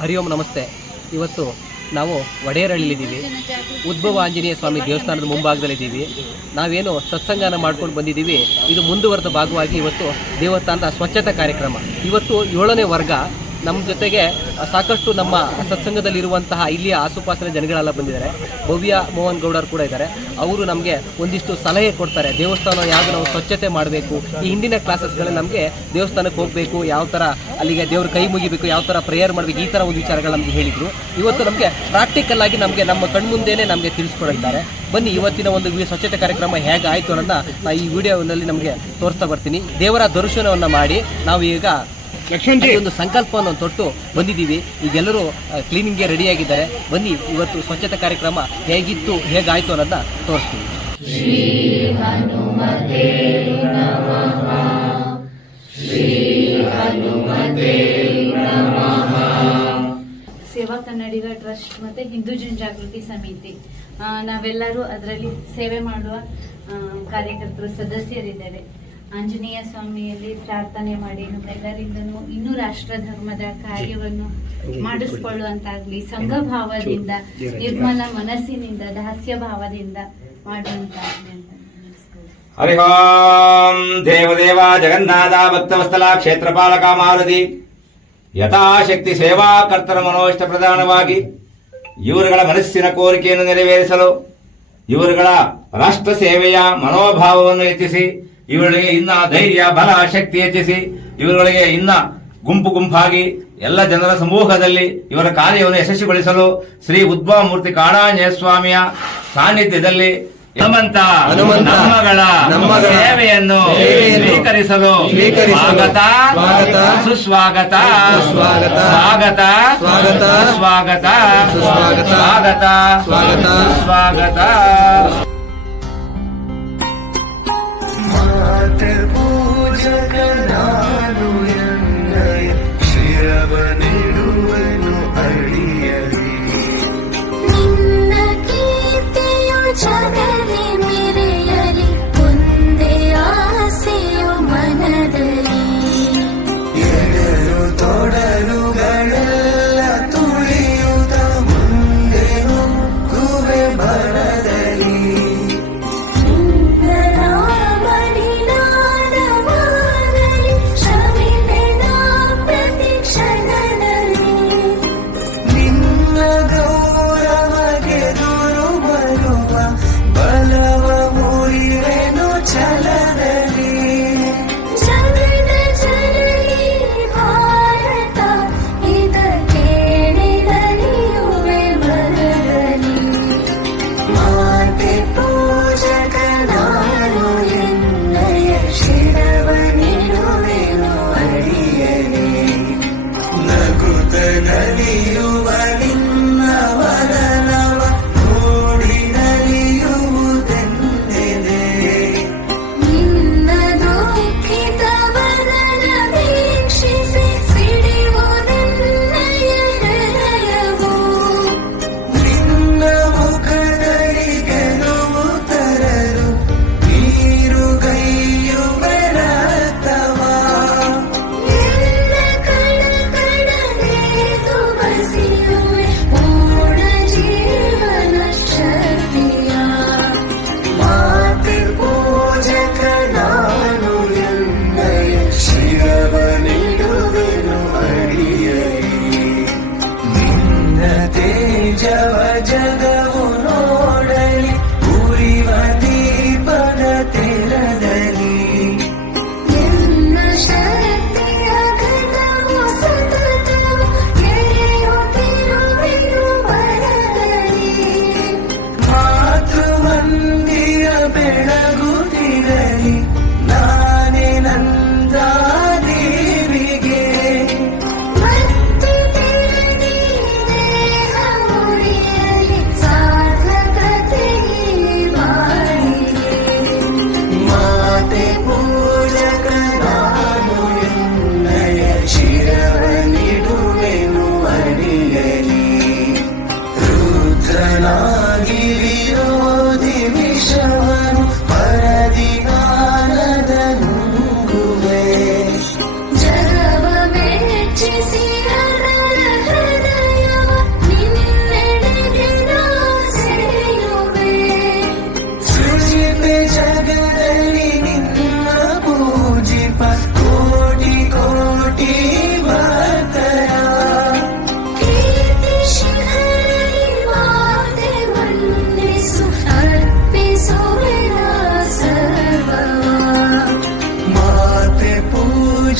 ಹರಿ ಓಂ ನಮಸ್ತೆ. ಇವತ್ತು ನಾವು ಒಡೆಯರಳ್ಳಿಲಿದ್ದೀವಿ ಉದ್ಭವ ಆಂಜನೇಯ ಸ್ವಾಮಿ ದೇವಸ್ಥಾನದ ಮುಂಭಾಗದಲ್ಲಿದ್ದೀವಿ ನಾವೇನು ಸತ್ಸಂಗನ ಮಾಡ್ಕೊಂಡು ಬಂದಿದ್ದೀವಿ. ಇದು ಮುಂದುವರೆದ ಭಾಗವಾಗಿ ಇವತ್ತು ದೇವಸ್ಥಾನದ ಸ್ವಚ್ಛತಾ ಕಾರ್ಯಕ್ರಮ. ಇವತ್ತು ಏಳನೇ ವರ್ಗ. ನಮ್ಮ ಜೊತೆಗೆ ಸಾಕಷ್ಟು ನಮ್ಮ ಸತ್ಸಂಗದಲ್ಲಿರುವಂತಹ ಇಲ್ಲಿಯ ಆಸುಪಾಸಿನ ಜನಗಳೆಲ್ಲ ಬಂದಿದ್ದಾರೆ. ಭವ್ಯ ಮೋಹನ್ ಗೌಡರು ಕೂಡ ಇದ್ದಾರೆ. ಅವರು ನಮಗೆ ಒಂದಿಷ್ಟು ಸಲಹೆ ಕೊಡ್ತಾರೆ. ದೇವಸ್ಥಾನ ಯಾವುದು ನಾವು ಸ್ವಚ್ಛತೆ ಮಾಡಬೇಕು, ಈ ಹಿಂದಿನ ಕ್ಲಾಸಸ್ಗಳಲ್ಲಿ ನಮಗೆ ದೇವಸ್ಥಾನಕ್ಕೆ ಹೋಗಬೇಕು, ಯಾವ ಥರ ಅಲ್ಲಿಗೆ ದೇವ್ರ ಕೈ ಮುಗಿಬೇಕು, ಯಾವ ಥರ ಪ್ರೇಯರ್ ಮಾಡಬೇಕು, ಈ ಥರ ಒಂದು ವಿಚಾರಗಳು ನಮಗೆ ಹೇಳಿದರು. ಇವತ್ತು ನಮಗೆ ಪ್ರಾಕ್ಟಿಕಲ್ ಆಗಿ ನಮಗೆ ನಮ್ಮ ಕಣ್ಮುಂದೆನೇ ನಮಗೆ ತಿಳಿಸ್ಕೊಡಿದ್ದಾರೆ ಬನ್ನಿ, ಇವತ್ತಿನ ಒಂದು ಸ್ವಚ್ಛತೆ ಕಾರ್ಯಕ್ರಮ ಹೇಗೆ ಆಯಿತು ಅನ್ನೋದನ್ನ ನಾ ಈ ವಿಡಿಯೋನಲ್ಲಿ ನಮಗೆ ತೋರಿಸ್ತಾ ಬರ್ತೀನಿ. ದೇವರ ದರ್ಶನವನ್ನು ಮಾಡಿ ನಾವು ಈಗ ಈ ಒಂದು ಸಂಕಲ್ಪವನ್ನು ತೊಟ್ಟು ಬಂದಿದ್ದೀವಿ. ಈಗೆಲ್ಲರೂ ಕ್ಲೀನಿಂಗ್ಗೆ ರೆಡಿಯಾಗಿದ್ದಾರೆ ಬನ್ನಿ ಇವತ್ತು ಸ್ವಚ್ಛತಾ ಕಾರ್ಯಕ್ರಮ ಹೇಗಿತ್ತು ಹೇಗಾಯಿತು ಅನ್ನೋದನ್ನ ತೋರಿಸ್ತೀವಿ. ಸೇವಾ ಕನ್ನಡಿಗ ಟ್ರಸ್ಟ್ ಮತ್ತೆ ಹಿಂದೂ ಜನಜಾಗೃತಿ ಸಮಿತಿ. ನಾವೆಲ್ಲರೂ ಅದರಲ್ಲಿ ಸೇವೆ ಮಾಡುವ ಕಾರ್ಯಕರ್ತರು ಸದಸ್ಯರಿದ್ದಾರೆ ಆಂಜನೇಯ ಸ್ವಾಮಿಯಲ್ಲಿ ಪ್ರಾರ್ಥನೆ ಮಾಡಿ ನಮ್ಮೆಲ್ಲರಿಂದನೂ ಇನ್ನೂ ರಾಷ್ಟ್ರ ಧರ್ಮದ ಕಾರ್ಯವನ್ನು ಮಾಡಿಸ್ಕೊಳ್ಳುವಂತಾಗ್ಲಿ. ಸಂಘ ಭಾವದಿಂದ ನಿರ್ಮಲ ಮನಸ್ಸಿನಿಂದ ದಾಸ್ಯ ಭಾವದಿಂದ ಮಾಡುವಂತಾಗ್ಲಿ ಅಂತ. ದೇವದೇವ ಜಗನ್ನಾಥ ಭಕ್ತವಸ್ಥಲ ಕ್ಷೇತ್ರಪಾಲಕ ಮಾರುತಿ ಯಥಾಶಕ್ತಿ ಸೇವಾಕರ್ತರ ಮನೋಷ್ಟ ಪ್ರಧಾನವಾಗಿ. ಇವರುಗಳ ಮನಸ್ಸಿನ ಕೋರಿಕೆಯನ್ನು ನೆರವೇರಿಸಲು ಇವರುಗಳ ರಾಷ್ಟ್ರ ಸೇವೆಯ ಮನೋಭಾವವನ್ನು ಹೆಚ್ಚಿಸಿ. ಇವರಿಗೆ ಇನ್ನ ಧೈರ್ಯ ಬಲ ಶಕ್ತಿ ಹೆಚ್ಚಿಸಿ ಇವರುಗಳಿಗೆ ಇನ್ನ ಗುಂಪು ಗುಂಪಾಗಿ ಎಲ್ಲ ಜನರ ಸಮೂಹದಲ್ಲಿ ಇವರ ಕಾರ್ಯವನ್ನು ಯಶಸ್ವಿಗೊಳಿಸಲು ಶ್ರೀ ಉದ್ಭವ ಮೂರ್ತಿ ಕಾಡಾಂಜಯ ಸ್ವಾಮಿಯ ಸಾನ್ನಿಧ್ಯದಲ್ಲಿ ಹನುಮಂತ ನಮ್ಮಗಳ ಸೇವೆಯನ್ನು ಸ್ವೀಕರಿಸಲು ಸ್ವಾಗತ ಸ್ವಾಗತ ಸುಸ್ವಾಗತ ಸ್ವಾಗತ ಸ್ವಾಗತ ಸ್ವಾಗತ ಸ್ವಾಗತ ಸ್ವಾಗತ. ಸ್ವಾಗತ. ನಗುತ್ತ जव जग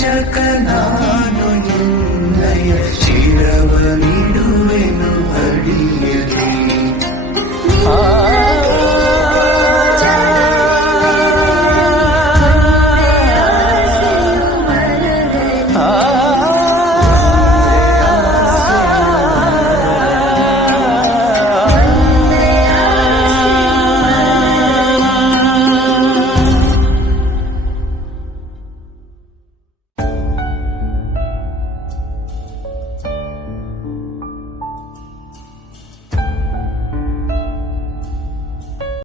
took a